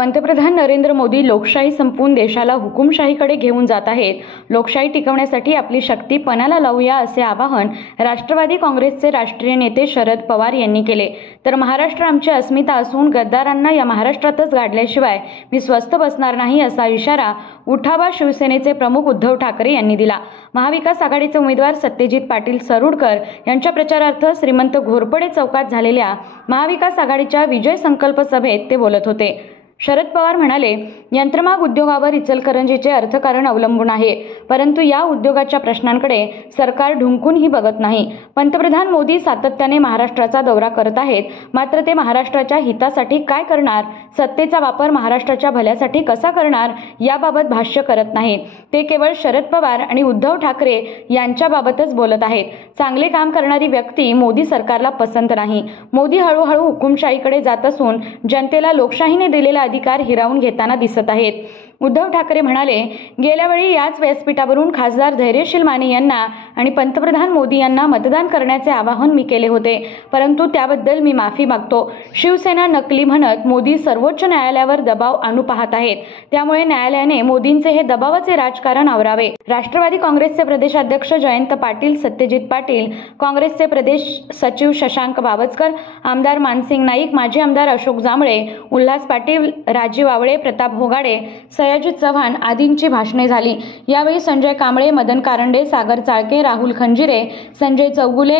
पंतप्रधान नरेंद्र मोदी लोकशाही संपवून देशाला हुकुमशाहीकडे घेऊन जात आहेत. लोकशाही टिकवण्यासाठी आपली शक्ती पणाला लावूया असे आवाहन राष्ट्रवादी काँग्रेसचे राष्ट्रीय नेते शरद पवार यांनी केले. तर महाराष्ट्र आमची अस्मिता असून गद्दारांना या महाराष्ट्रातच गाडल्याशिवाय मी स्वस्थ बसणार नाही असा इशारा उठावा शिवसेनेचे प्रमुख उद्धव ठाकरे यांनी दिला. महाविकास आघाडीचे उमेदवार सत्यजित पाटील सरोडकर यांच्या प्रचारार्थ श्रीमंत घोरपडे चौकात झालेल्या महाविकास आघाडीच्या विजय संकल्प सभेत ते बोलत होते. शरद पवार म्हणाले, यंत्रमाग उद्योगावर इचलकरंजीचे अर्थकारण अवलंबून आहे, परंतु या उद्योगाच्या प्रश्नांकडे सरकार ढुंकूनही बघत नाही. पंतप्रधान मोदी सातत्याने महाराष्ट्राचा दौरा करत आहेत, मात्र ते महाराष्ट्राच्या हितासाठी काय करणार, सत्तेचा वापर महाराष्ट्राच्या भल्यासाठी कसा करणार याबाबत भाष्य करत नाहीत. ते केवळ शरद पवार आणि उद्धव ठाकरे यांच्याबाबतच बोलत आहेत. चांगले काम करणारी व्यक्ती मोदी सरकारला पसंत नाही. मोदी हळूहळू हुकुमशाहीकडे जात असून जनतेला लोकशाहीने दिलेला अधिकार हिरावून घेताना दिसत आहेत. उद्धव ठाकरे म्हणाले, गेल्या वेळी याच व्यासपीठावरून खासदार धैर्यशील माने यांना आणि पंतप्रधान मोदी यांना मतदान करण्याचे आवाहन मी केले होते, परंतु त्याबद्दल मी माफी मागतो. शिवसेना नकली म्हणत मोदी सर्वोच्च न्यायालयावर दबाव आणू पाहत आहेत, त्यामुळे न्यायालयाने मोदींचे हे दबावाचे राजकारण आवरावे. राष्ट्रवादी काँग्रेसचे प्रदेशाध्यक्ष जयंत पाटील, सत्यजित पाटील, काँग्रेसचे प्रदेश सचिव शशांक बावस्कर, आमदार मानसिंग नाईक, माजी आमदार अशोक जांभळे, उल्हास पाटील, राजीव आवळे, प्रताप होगाडे, सयाजी चव्हाण आदींची भाषणे झाली. यावेळी संजय कांबळे, मदन कारंडे, सागर चाळके, राहुल खंजिरे, संजय चौगुले,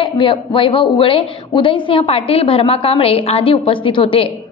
वैभव उगळे, उदयसिंह पाटील, भरमा कांबळे आदी उपस्थित होते.